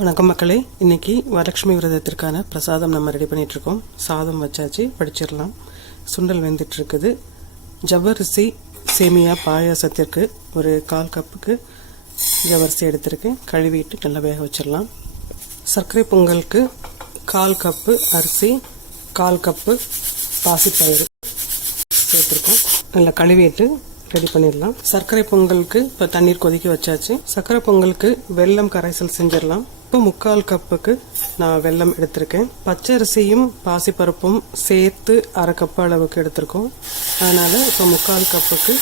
வணக்கம் மக்களே. இன்னைக்கு வரலட்சுமி விரதத்திற்கான பிரசாதம் நம்ம ரெடி பண்ணிகிட்ருக்கோம் சாதம் வச்சாச்சு படிச்சிடலாம். சுண்டல் வெந்துட்டுருக்குது. ஜவ்வரிசி சேமியா பாயாசத்திற்கு ஒரு கால் கப்புக்கு ஜவ்வரிசி எடுத்திருக்கேன். கழுவிட்டு நல்லா வேக வச்சிடலாம். சர்க்கரை பொங்கலுக்கு கால் கப்பு அரிசி கால் கப்பு பாசிப்பயிறு சேர்த்துருக்கோம். நல்லா கழுவிட்டு ரெடி பண்ணிடலாம். சர்க்கரை பொங்கலுக்கு இப்போ தண்ணீர் கொதிக்க வச்சாச்சு. சர்க்கரை பொங்கலுக்கு வெல்லம் கரைசல் செஞ்சிடலாம். இப்போ முக்கால் கப்புக்கு நான் வெல்லம் எடுத்திருக்கேன். பச்சரிசியும் பாசிப்பருப்பும் சேர்த்து அரை கப்பு அளவுக்கு எடுத்திருக்கோம். அதனால் இப்போ முக்கால் கப்புக்கு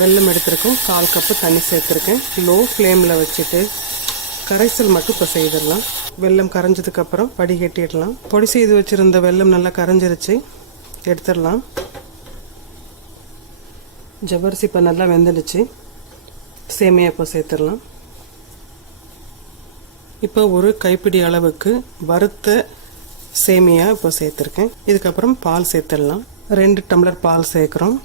வெல்லம் எடுத்திருக்கோம். கால் கப்பு தண்ணி சேர்த்துருக்கேன். லோ ஃப்ளேமில் வச்சுட்டு கரைசல் மட்டும் இப்போ செய்திடலாம். வெல்லம் கரைஞ்சதுக்கப்புறம் வடிகட்டிடலாம். பொடி செய்து வச்சிருந்த வெல்லம் நல்லா கரைஞ்சிருச்சு. எடுத்துடலாம். ஜவ்வரிசி இப்போ நல்லா வெந்துடுச்சு. சேமியா இப்போ சேர்த்துடலாம். இப்போ ஒரு கைப்பிடி அளவுக்கு வறுத்த சேமியா இப்போ சேர்த்துருக்கேன். இதுக்கப்புறம் பால் சேர்த்துடலாம். ரெண்டு டம்ளர் பால் சேர்க்குறோம்.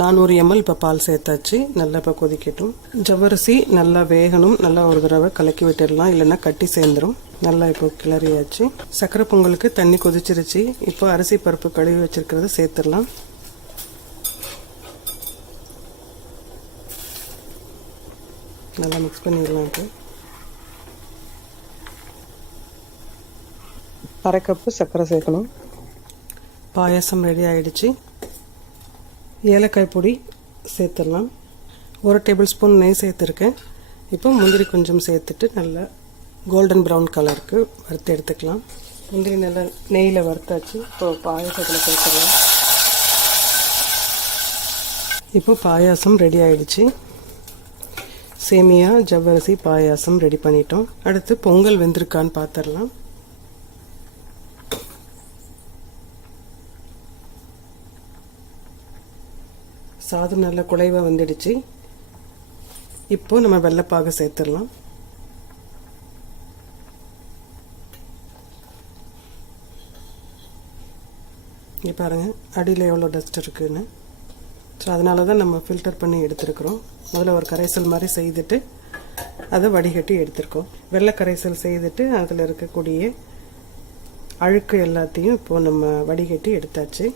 நானூறு எம்எல் இப்போ பால் சேர்த்தாச்சு. நல்லா இப்போ கொதிக்கட்டும். ஜவ்வரிசி நல்லா வேகணும். நல்லா ஒரு தடவை கலக்கி விட்டுடலாம். இல்லைன்னா கட்டி சேர்ந்துடும் நல்லா இப்போ கிளறியாச்சு. சக்கரை பொங்கலுக்கு தண்ணி கொதிச்சிருச்சு. இப்போ அரிசி பருப்பு கழுவி வச்சுருக்கிறத சேர்த்துடலாம். நல்லா மிக்ஸ் பண்ணிடலாம் இப்போ. அரை கப்பு சர்க்கரை சேர்க்கணும். பாயாசம் ரெடி ஆகிடுச்சு ஏலக்காய் பொடி சேர்த்துடலாம். ஒரு டேபிள் ஸ்பூன் நெய் சேர்த்துருக்கேன். இப்போ முந்திரி கொஞ்சம் சேர்த்துட்டு நல்லா கோல்டன் ப்ரௌன் கலருக்கு வறுத்து எடுத்துக்கலாம். முந்திரி நல்லா நெய்யில் வறுத்தாச்சு. இப்போ பாயாசத்தில் சேர்த்துக்கலாம் இப்போ பாயாசம் ரெடி ஆயிடுச்சு. சேமியா ஜவ்வரிசி பாயாசம் ரெடி பண்ணிட்டோம். அடுத்து பொங்கல் வெந்திருக்கான்னு பார்த்துடலாம் சாதம் நல்லா குலைவாக வந்துடுச்சு. இப்போ நம்ம வெள்ளைப்பாக சேர்த்துடலாம். இங்கே பாருங்கள் அடியில் எவ்வளோ டஸ்ட் இருக்குதுன்னு ஸோ அதனால தான் நம்ம ஃபில்டர் பண்ணி எடுத்துருக்குறோம். முதல்ல ஒரு கரைசல் மாதிரி செய்துட்டு அதை வடிகட்டி எடுத்திருக்கோம். வெள்ளை கரைசல் செய்துட்டு அதில் இருக்கக்கூடிய அழுக்கு எல்லாத்தையும் இப்போது நம்ம வடிகட்டி எடுத்தாச்சு.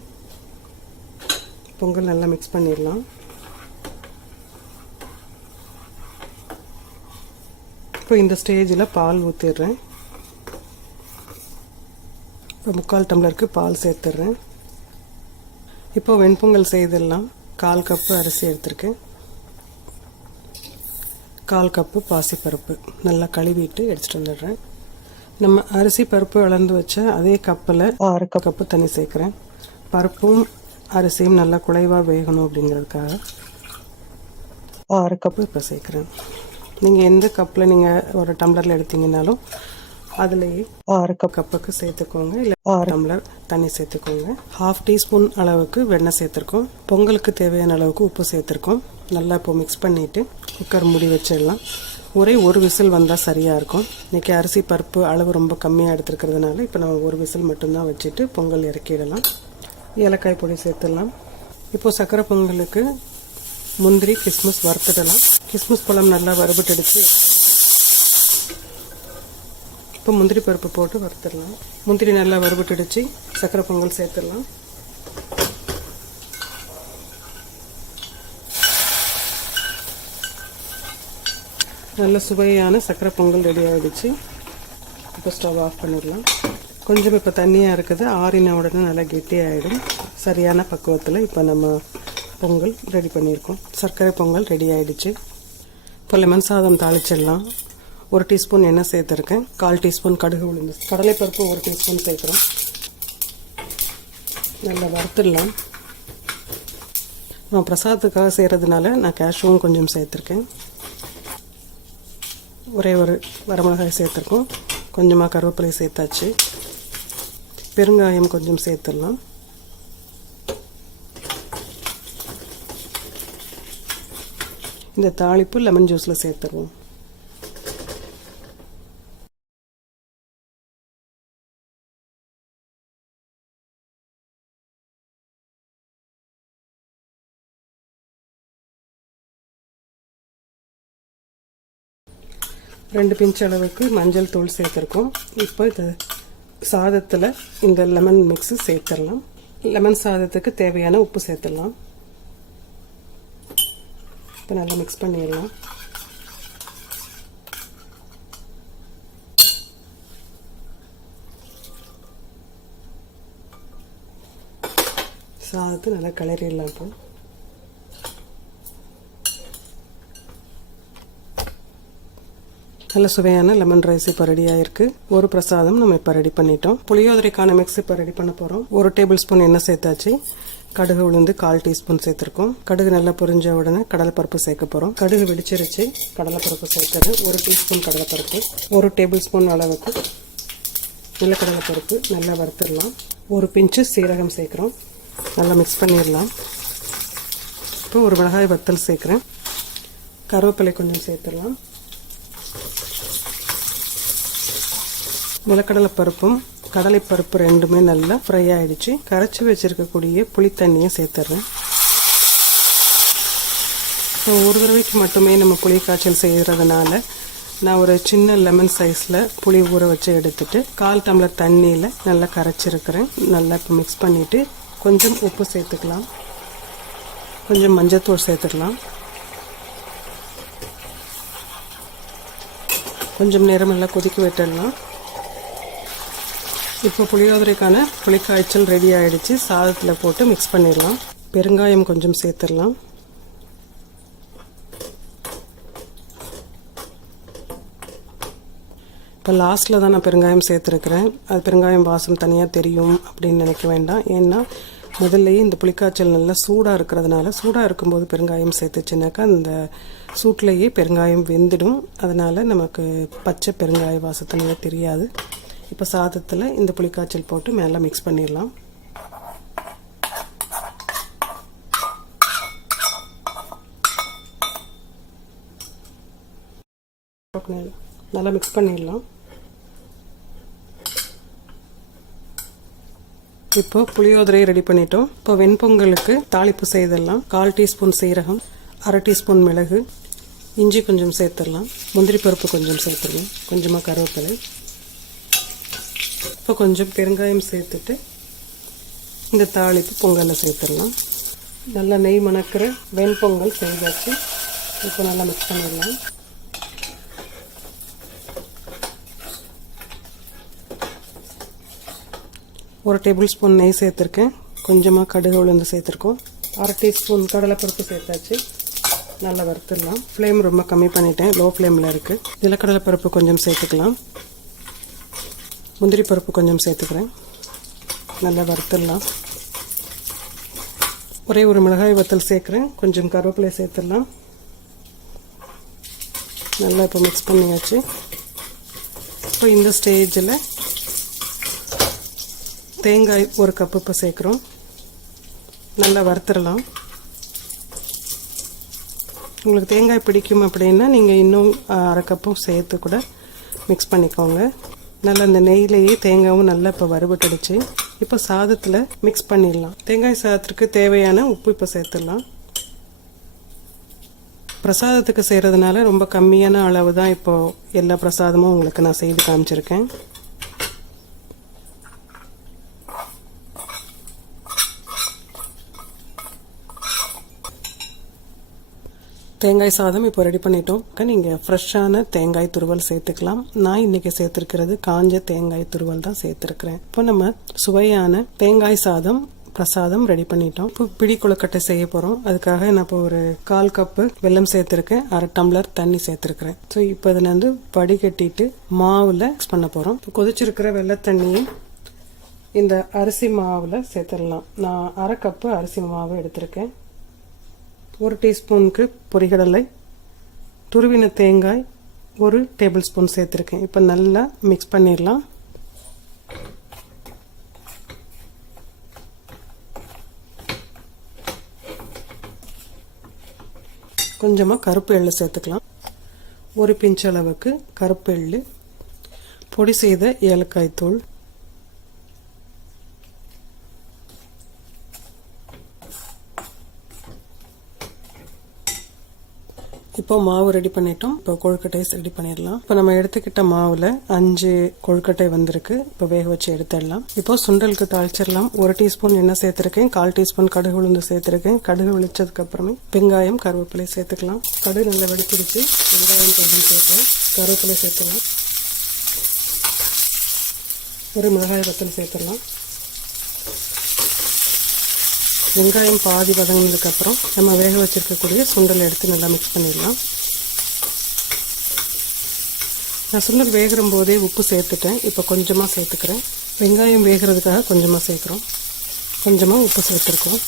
பொங்கல் நல்லா மிக்ஸ் பண்ணிடலாம். இப்போ இந்த ஸ்டேஜில் பால் ஊற்றிடுறேன் இப்போ முக்கால் டம்ளருக்கு பால் சேர்த்துட்றேன். இப்போ வெண்பொங்கல் செய்திடலாம் கால் கப்பு அரிசி எடுத்திருக்கேன். கால் கப்பு பாசிப்பருப்பு நல்லா கழுவிட்டு எடுத்துகிட்டு வந்துடுறேன். நம்ம அரிசி பருப்பு வளர்ந்து வச்ச அதே கப்பில் ஆறு கப்பு தண்ணி சேர்க்குறேன். பருப்பும் அரிசியும் நல்லா குலைவாக வேகணும் அப்படிங்கிறதுக்காக ஆறு கப்பு இப்போ சேர்க்குறேன். நீங்கள் எந்த கப்பில் நீங்கள் ஒரு டம்ளரில் எடுத்தீங்கன்னாலும் அதுலேயே அரை கப் கப்புக்கு சேர்த்துக்கோங்க. இல்லை ஆறு டம்ளர் தண்ணி சேர்த்துக்கோங்க. ஹாஃப் டீஸ்பூன் அளவுக்கு வெண்ணெய் சேர்த்துருக்கோம். பொங்கலுக்கு தேவையான அளவுக்கு உப்பு சேர்த்துருக்கோம். நல்லா இப்போ மிக்ஸ் பண்ணிவிட்டு குக்கர் மூடி வச்சிடலாம். ஒரே ஒரு விசில் வந்தால் சரியாக இருக்கும். இன்றைக்கி அரிசி பருப்பு அளவு ரொம்ப கம்மியாக எடுத்துருக்கிறதுனால இப்போ நம்ம ஒரு விசில் மட்டும்தான் வச்சுட்டு பொங்கல் இறக்கிடலாம். ஏலக்காய் பொடி சேர்த்துடலாம். இப்போது சக்கரை பொங்கலுக்கு முந்திரி கிஸ்மிஸ் வறுத்துடலாம். கிஸ்மிஸ் பழம் நல்லா வறுபட்டுடுச்சு. இப்போ முந்திரி பருப்பு போட்டு வறுத்துடலாம். முந்திரி நல்லா வறுபட்டுடுச்சு. சக்கரை பொங்கல் சேர்த்துடலாம். நல்ல சுவையான சக்கரை பொங்கல் ரெடி ஆகிடுச்சு இப்போ ஸ்டவ் ஆஃப் பண்ணிடலாம். கொஞ்சம் இப்போ தண்ணியாக இருக்குது. ஆறின உடனே நல்லா கெட்டியாகிடும் சரியான பக்குவத்தில் இப்போ நம்ம பொங்கல் ரெடி பண்ணியிருக்கோம். சர்க்கரை பொங்கல் ரெடி ஆகிடுச்சு இப்போ லெமன் சாதம் தாளிச்சிடலாம். ஒரு டீஸ்பூன் எண்ணெய் சேர்த்துருக்கேன். கால் டீஸ்பூன் கடுகு உளுந்து. கடலைப்பருப்பு ஒரு டீஸ்பூன் சேர்க்குறோம். நல்லா வறுத்துடலாம். நான் பிரசாதத்துக்காக செய்கிறதுனால நான் கேஷ்யூவும் கொஞ்சம் சேர்த்துருக்கேன். ஒரே ஒரு வரமிளகாய் சேர்த்துருக்கோம். கொஞ்சமாக கருவேப்பிலை சேர்த்தாச்சு. பெருங்காயம் கொஞ்சம் சேர்த்துடலாம். இந்த தாளிப்பு லெமன் ஜூஸில் சேர்த்துருவோம். ரெண்டு பிஞ்ச் அளவுக்கு மஞ்சள் தூள் சேர்த்துருக்கோம். இப்போ இது சாதத்தில் இந்த லெமன் மிக்ஸு சேர்த்துடலாம். லெமன் சாதத்துக்கு தேவையான உப்பு சேர்த்துடலாம். இப்போ நல்லா மிக்ஸ் பண்ணிடலாம். சாதத்தை நல்லா கிளறிடலாம் இப்போ. நல்ல சுவையான லெமன் ரைஸ் இப்போ ரெடி ஆயிருக்கு. ஒரு பிரசாதம் நம்ம இப்போ ரெடி பண்ணிட்டோம். புளியோதரைக்கான மிக்ஸ் இப்போ ரெடி பண்ண போகிறோம் ஒரு டேபிள் ஸ்பூன் எண்ணெய் சேர்த்தாச்சு. கடுகு உளுந்து கால் டீஸ்பூன் சேர்த்துருக்கோம். கடுகு நல்லா பொரிஞ்ச உடனே கடலைப்பருப்பு சேர்க்க போகிறோம் கடுகு வெடிச்சிருச்சு. கடலைப்பருப்பு சேர்த்தது. ஒரு டீஸ்பூன் கடலைப்பருப்பு. ஒரு டேபிள் ஸ்பூன் அளவுக்கு நிலக்கடலைப்பருப்பு நல்லா வறுத்துடலாம். ஒரு பிஞ்சு சீரகம் சேர்க்குறோம். நல்லா மிக்ஸ் பண்ணிடலாம். இப்போ ஒரு மிளகாய் வத்தல் சேர்க்குறேன். கருவேப்பிலை கொஞ்சம் சேர்த்துடலாம். நிலக்கடலை பருப்பும் கடலைப்பருப்பு ரெண்டுமே நல்லா ஃப்ரை ஆகிடுச்சு கரைச்சி வச்சுருக்கக்கூடிய புளித்தண்ணியை சேர்த்துட்றேன் இப்போ ஒரு தடவைக்கு மட்டுமே நம்ம புளி காய்ச்சல் செய்கிறதுனால நான் ஒரு சின்ன லெமன் சைஸில் புளி ஊற வச்சு எடுத்துட்டு கால் டம்ளர் தண்ணியில் நல்லா கரைச்சிருக்கிறேன். நல்லா இப்போ மிக்ஸ் பண்ணிவிட்டு கொஞ்சம் உப்பு சேர்த்துக்கலாம். கொஞ்சம் மஞ்சத்தூள் சேர்த்துக்கலாம். கொஞ்சம் நேரம் நல்லா கொதிக்க விட்டுடலாம். இப்போ புளியோதரைக்கான புளிக்காய்ச்சல் ரெடி ஆகிடுச்சு சாதத்தில் போட்டு மிக்ஸ் பண்ணிடலாம். பெருங்காயம் கொஞ்சம் சேர்த்துடலாம். இப்போ லாஸ்ட்டில் தான் நான் பெருங்காயம் சேர்த்துருக்குறேன். அது பெருங்காயம் வாசம் தனியாக தெரியும் அப்படின்னு நினைக்க வேண்டாம். ஏன்னா முதல்லையே இந்த புளிக்காய்ச்சல் நல்லா சூடாக இருக்கிறதுனால சூடாக இருக்கும்போது பெருங்காயம் சேர்த்துச்சுனாக்கா அந்த சூட்லேயே பெருங்காயம் வெந்துடும். அதனால் நமக்கு பச்சை பெருங்காய வாசம் தனியாக தெரியாது. இப்போ சாதத்தில் இந்த புளிக்காய்ச்சல் போட்டு மேலே மிக்ஸ் பண்ணிடலாம். நல்லா மிக்ஸ் பண்ணிடலாம். இப்போ புளியோதரையை ரெடி பண்ணிட்டோம். இப்போ வெண்பொங்கலுக்கு தாளிப்பு செய்திடலாம் கால் டீஸ்பூன் சீரகம் அரை டீஸ்பூன் மிளகு இஞ்சி கொஞ்சம் சேர்த்துடலாம். முந்திரி பருப்பு கொஞ்சம் சேர்த்துடலாம். கொஞ்சமாக கருவேப்பிலை. இப்போ கொஞ்சம் பெருங்காயம் சேர்த்துட்டு இந்த தாளிப்பு பொங்கலில் சேர்த்துடலாம். நல்லா நெய் மணக்கிற வெண்பொங்கல் செய்தாச்சு. இப்போ நல்லா மிக்ஸ் பண்ணிடலாம். ஒரு டேபிள் ஸ்பூன் நெய் சேர்த்துருக்கேன். கொஞ்சமாக கடுகு உளுந்து சேர்த்துருக்கோம். அரை டீஸ்பூன் கடலைப்பருப்பு சேர்த்தாச்சு. நல்லா வறுத்துடலாம். ஃப்ளேம் ரொம்ப கம்மி பண்ணிட்டேன். லோ ஃப்ளேமில் இருக்குது நிலக்கடலைப்பருப்பு கொஞ்சம் சேர்த்துக்கலாம். முந்திரி பருப்பு கொஞ்சம் சேர்த்துக்கிறேன். நல்லா வறுத்துடலாம். ஒரே ஒரு மிளகாய் வத்தல் சேர்க்குறேன். கொஞ்சம் கருவேப்பிலை சேர்த்துடலாம். நல்லா இப்போ மிக்ஸ் பண்ணியாச்சு. இப்போ இந்த ஸ்டேஜில் தேங்காய் ஒரு கப்பு இப்போ சேர்க்குறோம். நல்லா வறுத்துடலாம். உங்களுக்கு தேங்காய் பிடிக்கும் அப்படின்னா நீங்கள் இன்னும் அரை கப்பும் சேர்த்து கூட மிக்ஸ் பண்ணிக்கோங்க. நல்லா இந்த நெய்லேயே தேங்காயும் நல்லா இப்போ வறுபட்டுடுச்சு. இப்போ சாதத்தில் மிக்ஸ் பண்ணிடலாம். தேங்காய் சாதத்துக்கு தேவையான உப்பு இப்போ சேர்த்துடலாம். பிரசாதத்துக்கு செய்கிறதுனால ரொம்ப கம்மியான அளவு தான் இப்போது எல்லா பிரசாதமும் உங்களுக்கு நான் செய்து காமிச்சிருக்கேன். தேங்காய் சாதம் இப்போ ரெடி பண்ணிட்டோம். நீங்கள் ஃப்ரெஷ்ஷான தேங்காய் துருவல் சேர்த்துக்கலாம். நான் இன்றைக்கி சேர்த்துருக்கிறது காஞ்ச தேங்காய் துருவல் தான் சேர்த்துருக்கிறேன். இப்போ நம்ம சுவையான தேங்காய் சாதம் பிரசாதம் ரெடி பண்ணிட்டோம். இப்போ பிடி கொழுக்கட்டை செய்ய போகிறோம் அதுக்காக நான் இப்போ ஒரு கால் கப்பு வெல்லம் சேர்த்துருக்கேன். அரை டம்ளர் தண்ணி சேர்த்துருக்கிறேன். ஸோ இப்போ இதில் வந்து வடிகட்டிட்டு மாவில் மிக்ஸ் பண்ண போகிறோம் இப்போ கொதிச்சிருக்கிற வெள்ளை தண்ணியை இந்த அரிசி மாவில் சேர்த்துடலாம். நான் அரை கப்பு அரிசி மாவு எடுத்திருக்கேன். ஒரு டீஸ்பூனுக்கு பொரிகடலை துருவின தேங்காய் ஒரு டேபிள் ஸ்பூன் சேர்த்துருக்கேன். இப்போ நல்லா மிக்ஸ் பண்ணிடலாம். கொஞ்சமாக கருப்பு எள்ளு சேர்த்துக்கலாம். ஒரு பிஞ்ச் அளவுக்கு கருப்பு எள்ளு. பொடி செய்த ஏலக்காய் தூள். இப்போ மாவு ரெடி பண்ணிட்டோம். இப்போ கொழுக்கட்டை ரெடி பண்ணிடலாம். இப்போ நம்ம எடுத்துக்கிட்ட மாவுல அஞ்சு கொழுக்கட்டை வந்திருக்கு. இப்போ வேக வச்சு எடுத்துடலாம். இப்போ சுண்டலுக்கு தாளிச்சிடலாம். ஒரு டீஸ்பூன் எண்ணெய் சேர்த்திருக்கேன். கால் டீஸ்பூன் கடுகு உளுந்து சேர்த்திருக்கேன். கடுகு வெடிச்சதுக்கு அப்புறமே வெங்காயம் கருவேப்பிலை சேர்த்துக்கலாம். கடுகு நல்லா வெடிப்பிடிச்சு வெங்காயம் கொஞ்சம் சேர்த்து கருவேப்பிலை சேர்த்துக்கலாம் ஒரு மிளகாய் வத்தல் சேர்த்துடலாம். வெங்காயம் பாதி வதங்கினதுக்கப்புறம் நம்ம வேக வச்சிருக்கக்கூடிய சுண்டல் எடுத்து நல்லா மிக்ஸ் பண்ணிடலாம். நான் சுண்டல் வேகிற போதே உப்பு சேர்த்துட்டேன். இப்போ கொஞ்சமாக சேர்த்துக்கிறேன். வெங்காயம் வேகிறதுக்காக கொஞ்சமாக சேர்க்குறோம். கொஞ்சமாக உப்பு சேர்த்துருக்கோம்.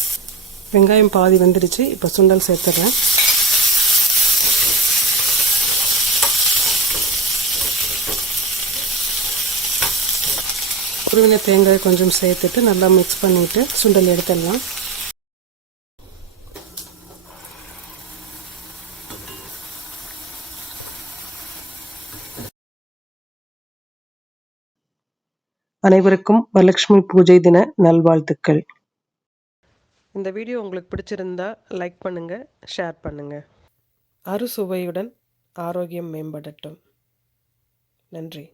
வெங்காயம் பாதி வந்துடுச்சு. இப்போ சுண்டல் சேர்த்துட்றேன் உருவின தேங்காய் கொஞ்சம் சேர்த்துட்டு நல்லா மிக்ஸ் பண்ணிவிட்டு சுண்டல் எடுத்துடலாம். அனைவருக்கும் வரலட்சுமி பூஜை தின நல்வாழ்த்துக்கள். இந்த வீடியோ உங்களுக்கு பிடிச்சிருந்தா லைக் பண்ணுங்க ஷேர் பண்ணுங்க. அறுசுவையுடன் ஆரோக்கியம் மேம்படட்டும். நன்றி.